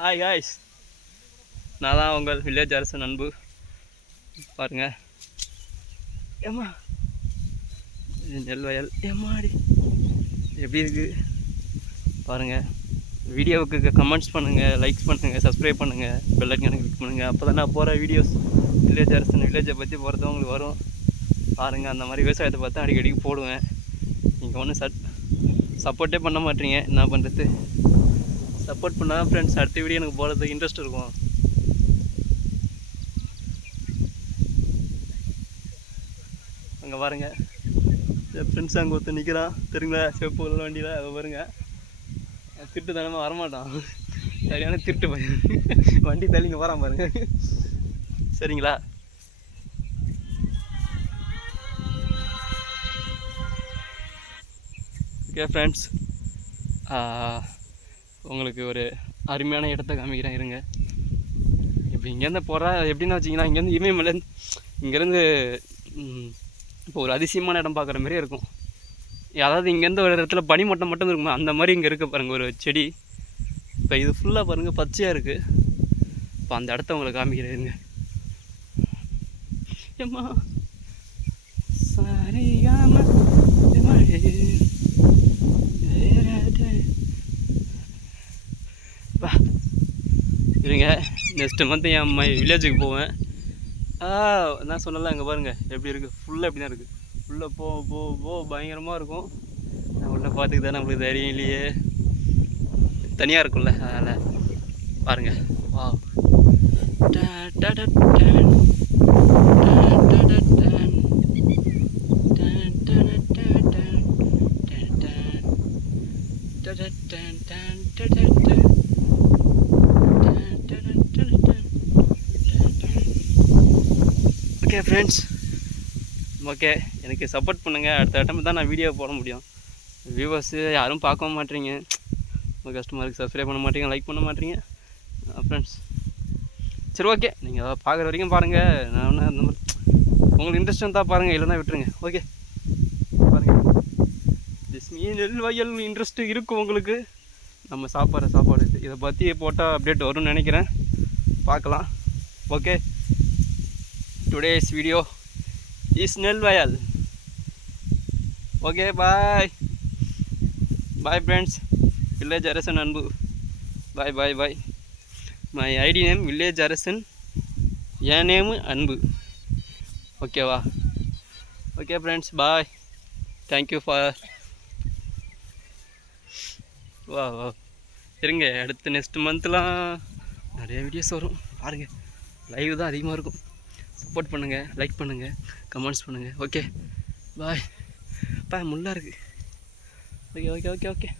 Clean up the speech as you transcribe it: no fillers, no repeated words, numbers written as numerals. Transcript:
Hi guys, நான் தான் உங்கள் வில்லேஜ் அரசன் அன்பு. பாருங்கள் ஏம்மா, இது நெல் வயல். ஏம்மாடி எப்படி இருக்குது பாருங்கள். வீடியோவுக்கு கமெண்ட்ஸ் பண்ணுங்கள், லைக்ஸ் பண்ணுங்கள், சப்ஸ்கிரைப் பண்ணுங்கள், பெல் ஐக்கானை கிளிக் பண்ணுங்கள். அப்போ தான் நான் போகிற வீடியோஸ் வில்லேஜ் அரசன் வில்லேஜை பற்றி போகிறது உங்களுக்கு வரும். பாருங்கள், அந்த மாதிரி விவசாயத்தை பார்த்து அடிக்கடிக்கு போடுவேன். நீங்கள் ஒன்றும் சப்போர்ட்டே பண்ண மாட்டீங்க. என்ன பண்ணுறது? சப்போர்ட் பண்ணால் ஃப்ரெண்ட்ஸ் அடுத்த வீடியோ எனக்கு போகிறதுக்கு இன்ட்ரெஸ்ட் இருக்கும். அங்கே பாருங்கள், ஃப்ரெண்ட்ஸ் அங்கே ஒருத்தர் நிற்கிறான் தெரியுங்களா, செப்பு உள்ள வண்டியில். அதை பாருங்கள், திருட்டு தானே வரமாட்டான், சரியான திருட்டு பையன். வண்டி தள்ளிங்க போகிறான் பாருங்க. சரிங்களா? ஓகே ஃப்ரெண்ட்ஸ், உங்களுக்கு ஒரு அருமையான இடத்த காமிக்கிறேன் இருங்க. இப்போ இங்கேருந்து போகிறா எப்படின்னு வச்சிங்கன்னா, இங்கேருந்து இமயமலைந்து இங்கேருந்து இப்போ ஒரு அதிசயமான இடம் பார்க்குற மாதிரி இருக்கும். அதாவது இங்கேருந்து ஒரு இடத்துல பனிமட்டம் மட்டும் இருக்குமா, அந்த மாதிரி இங்கே இருக்க பாருங்கள் ஒரு செடி. இப்போ இது ஃபுல்லாக பாருங்கள் பச்சையாக இருக்குது. இப்போ அந்த இடத்த உங்களுக்கு காமிக்கிறேங்க. ஏம்மா சரியாம இருங்க, நெக்ஸ்ட்டு மந்த் என் வில்லேஜுக்கு போவேன். நான் சொன்னல, அங்கே பாருங்கள் எப்படி இருக்குது, ஃபுல்லாக எப்படி தான் இருக்குது. உள்ளே போ பயங்கரமாக இருக்கும். நான் உள்ளே பார்த்துக்கு தான் நம்மளுக்கு தைரியம் இல்லையே, தனியாக இருக்கும்ல, அதனால் பாருங்கள். வா ஓகே ஃப்ரெண்ட்ஸ், ஓகே எனக்கு சப்போர்ட் பண்ணுங்கள். அடுத்த டைம் தான் நான் வீடியோ போட முடியும். வியூவர்ஸு யாரும் பார்க்க மாட்டீங்க, ரொம்ப கஷ்டமாக இருக்குது. சப்ஸ்கிரைப் பண்ண மாட்டீங்க, லைக் பண்ண மாட்டீங்க ஃப்ரெண்ட்ஸ். சரி ஓகே, நீங்கள் பார்க்குற வரைக்கும் பாருங்கள். நான் ஒன்று அந்த மாதிரி உங்களுக்கு இன்ட்ரெஸ்ட் தான் பாருங்கள், இல்லைன்னா விட்டுருங்க. ஓகே பாருங்கள், நெல் வயல் இன்ட்ரெஸ்ட்டு இருக்கும் உங்களுக்கு. நம்ம சாப்பாடு இதை பற்றி போட்டால் அப்டேட் வரும்னு நினைக்கிறேன், பார்க்கலாம். ஓகே, டுடேஸ் வீடியோ இஸ் நெல் வயல். ஓகே பாய் ஃப்ரெண்ட்ஸ், வில்லேஜ் அரசன் அன்பு. பாய். மை ஐடி நேம் வில்லேஜ் அரசன், என் நேமு அன்பு. ஓகேவா? Okay friends, bye. Thank you for வா இருங்க. அடுத்த நெக்ஸ்ட் மந்த்லாம் நிறைய வீடியோஸ் வரும் பாருங்கள். லைவ் தான் அதிகமாக இருக்கும். சப்போர்ட் பண்ணுங்கள், லைக் பண்ணுங்கள், கமெண்ட்ஸ் பண்ணுங்கள். Okay bye. முள்ளாக இருக்குது. ஓகே